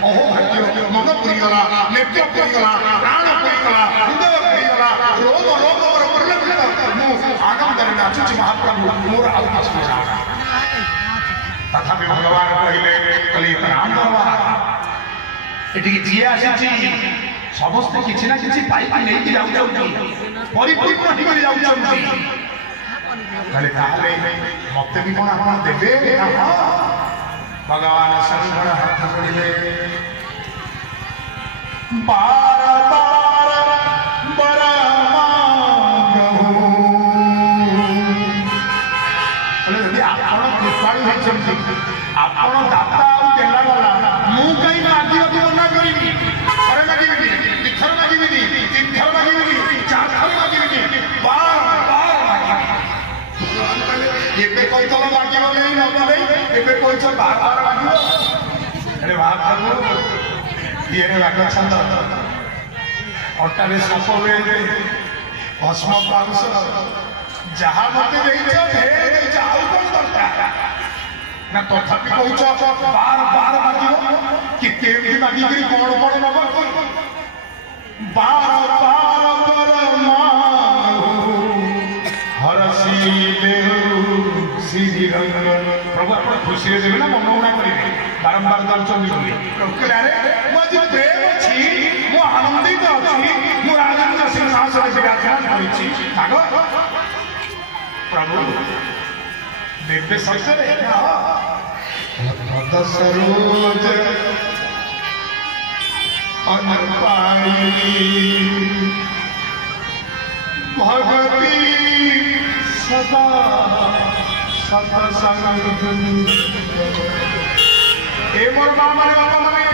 अहो भाग्य मन पुरीगला नेत्र पुरीगला प्राण पुरीगला हृदय पुरीगला रोग रोग पर परिलक्षित मु आनंदरे नाचुची महाप्रभु मोर आउ किछि ना तथापि भगवान कहले कली राम बाबा एठी जी आसी समस्त किछि ना किछि पाई नै कि जाउ परिपूर्ण होई जाउछन्ती कहले ताले मते भी कोन आपण देबे भगवान शंकर हाथ जोड़िले बार बार बरमा गहु कहले यदि आपण कृपाळु होइछन्ती आपण दाता आ देला वाला मु कई मागियो कि मना करिबी अरे मागिबी तीर्थर मागिबी तीर्थर मागिबी चार मागिबी बार बार एबे कोई चलो मागिबो नहीं न बोले एबे कोई चल बार बार मागिबो अरे बाप प्रभु ये रे वाक्य छंद अट्टारे सपवे भस्म पाउस जहा मते देइछो हे जाऊ कोन दरकार ना तथापि कहूछ बार बार मागिबो कि केमि मागिबी कोन कोन नब बार बार पर हरसी श्री प्रभु आप खुशी देवे ना मनोना करेंगे बारंबार दर्शन बोली प्रभु प्रेम अच्छी मु आनंदित अच्छी मु राजेन्द्र सिंहासन विराजमान कर प्रभु देवे ससरे सरोज अनपाई भगवती सदा सत्संग ए मोर मां माने बाबा माने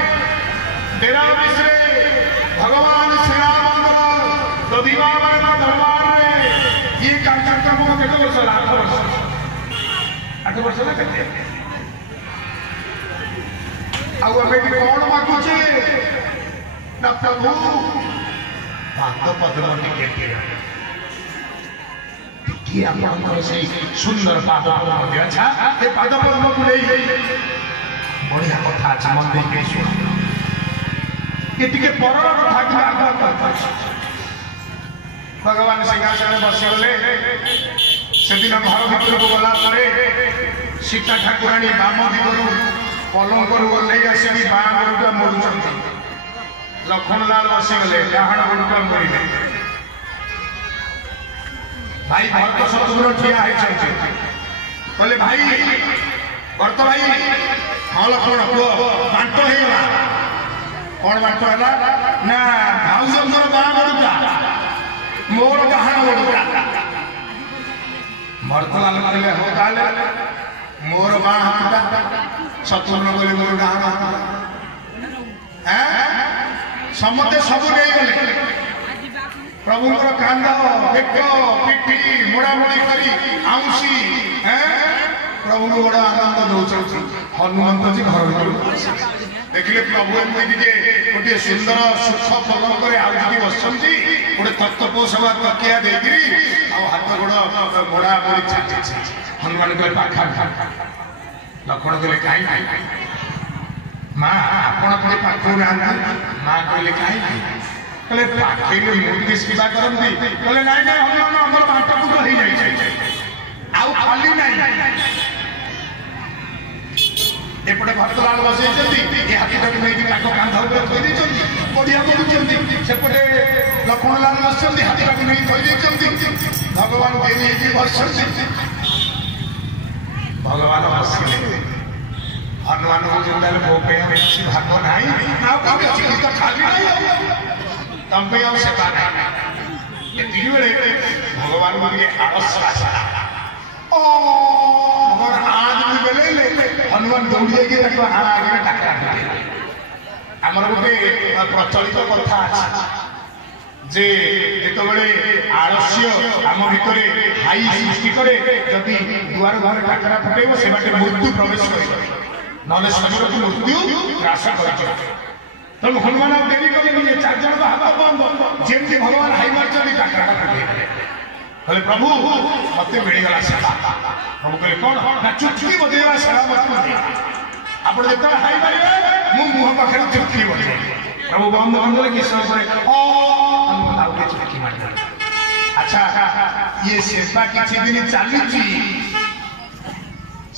डेरा बिसरे भगवान श्री राम दधिवा माने दरबार रे ये कार्यक्रम को केते वर्ष 8 वर्ष ना केते आउ अबे कोन मागु छे ना प्रभु भाग पद्म टिके कि आपनकर से सुंदर पाद पद्म अच्छा ए पाद पद्म को ले बढ़िया कथा छ मन दे के सुन के टिके परर कथा कि आगा भगवान सिंहासन बसी गले से दिन घर भीतर को गला परे सीता ठाकुरानी बाम दिगरु पलंग करू गले आसी बाम गुरुटा मोडुचंती लखनलाल बसी गले डाहाण गुरुटा मोडिले भाई भरत शत्रुघ्न ठिया है बोले भाई भरत भाई हाँ लक्ष्मण पुओ बांट होगा कौन बांट है ना भाउजर बाँ बड़ुटा मोर डाहाण बड़ुटा भरतलाल कहले हो ताले मोर बाँ हाथ शत्रुघ्न बोले मोर डाहाण हाथ समते सब नहीं गले प्रभु कांद बेक पिठी मोड़ामोड़ी करी आउसी प्रभु को बड़ा आनंद दौर हनुमंत जी घर देखिए प्रभु एमती गोटे सुंदर सुख पलंग आउटी बसती गोटे तत्वपोषवा तकिया देकरी हाथ गोड़ मोड़ा मोड़ी छाटी हनुमान कहले पाखा लक्ष्मण कहले कहीं माँ आपण पुणी पाखु ना माँ कहले कहीं कहले पाखे मूर्ति सेवा करती कहले नाई नाई हनुमान हमर बांटक रही जाई आउ खाली नहीं एपटे भरतलाल बसई ए हाथीटाक नहीं कांध थोड़ी बढ़िया बोलुंट सेपटे लक्ष्मणलाल बस हाथीटाक नहीं थोड़ी भगवान बस भगवान बसले हनुमान को जो भाग ना खाली नहीं तब भी हम सेवा नहीं भगवान मुझे आलस आज भी बेले हनुमान दौड़ी जाइए आगे टाका आमर गोटे प्रचलित कथा जे जिते आलस्य आम भितर हाई सृष्टि करे जदि दुआर घर टाकरा फटेब से बाटे मृत्यु प्रवेश कर ना शरीर को मृत्यु ग्रास कर तेणु हनुमान देरी कले चार जन जमी भगवान हाई मार्च टाकरा प्रभु मत मिलगला सेवा प्रभु कहले कौन ना चुटकी बजेगा सेवा मत ଆପଣ ଯେତେବେଳେ ହାଇ ମାରିବେ ମୁଁ ମୁହଁ ପାଖରେ ଚୁଟକି ବଜେଇବି ପ୍ରଭୁ ବନ୍ଦ କରିଦେଲେ କିଛି ସମୟ ପରେ ଆଉ ଟିକେ ଚୁଟକି ମାରିଦେବେ। ଆଚ୍ଛା ଇଏ ସେବା କିଛି ଦିନ ଚାଲିଛି।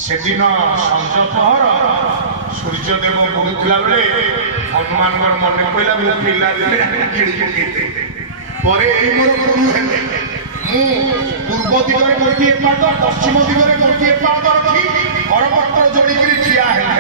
ସେଦିନ ସଞ୍ଜ ପହର ସୂର୍ଯ୍ୟଦେବ ବୁଲୁଥିଲା ବେଳେ ହନୁମାନଙ୍କର ମନେ ପଡ଼ିଲା ମୁଁ ପିଲା ଦିନେ କିଣି ପକେଇଥିଲି ପରେ ଏଇ ମୋର ଗୁରୁ ହେଲେ। ମୁଁ ପୂର୍ବ ଦିଗରେ ଗୋଟିଏ ପାଦ ପଶ୍ଚିମ ଦିଗରେ ଗୋଟିଏ ପାଦ ରଖି କରପତ୍ର ଯୋଡ଼ିକିରି ଠିଆ ହେଲେ।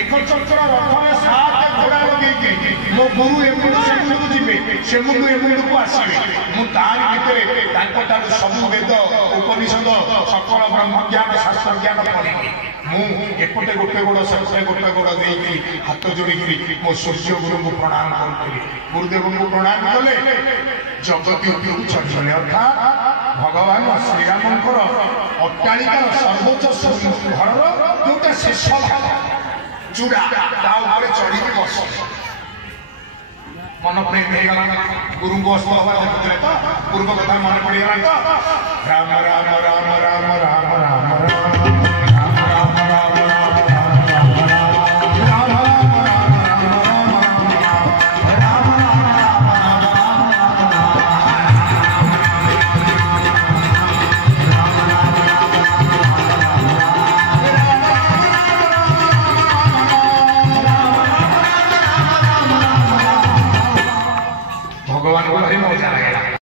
ଏକ ଚକ୍ର ରଥରେ 7 ଘୋଡ଼ା ଲଗେଇକି ମୋ ଗୁରୁ ଏମୁଣ୍ଡୁ ସେମୁଣ୍ଡକୁ ଯିବେ, ସେମୁଣ୍ଡୁ ଏମୁଣ୍ଡକୁ ଆସିବେ। ମୁଁ ତାରି ଭିତରେ ତାଙ୍କଠାରୁ ସବୁ ବେଦ ଉପନିଷଦ ସକଳ ବ୍ରହ୍ମଜ୍ଞାନ ଶାସ୍ତ୍ର ଜ୍ଞାନ ପଢ଼ିବି। ମୁଁ ଏପଟେ ଗୋଟେ ଗୋଡ଼ ସେପଟେ ଗୋଟେ ଗୋଡ଼ ଦେଇକି ହାତ ଯୋଡ଼ିକିରି ମୋ ସୂର୍ଯ୍ୟ ଗୁରୁଙ୍କୁ ପ୍ରଣାମ କରୁଥିଲି। ଗୁରୁଦେବଙ୍କୁ ପ୍ରଣାମ କଲେ ଜଗତି ଉପରକୁ ଚଢ଼ିଗଲେ। ଅର୍ଥାତ୍ ଭଗବାନ ଶ୍ରୀରାମଙ୍କର ଅଟ୍ଟାଳିକାର ସର୍ବୋଚ୍ଚ ଘରର ଯୋଉଟା ଶେଷ ଭାଗ ଚୂଡ଼ା ତା ଉପରେ ଚଢ଼ିକି ବସିଲେ। ମନ ପ୍ରେମ ହେଇଗଲା। ଗୁରୁଙ୍କୁ ଅସ୍ତ ହବା ଦେଖୁଥିଲେ ତ ପୂର୍ବ କଥା ମନେ ପଡ଼ିଗଲା ତ। ରାମ ରାମ ରାମ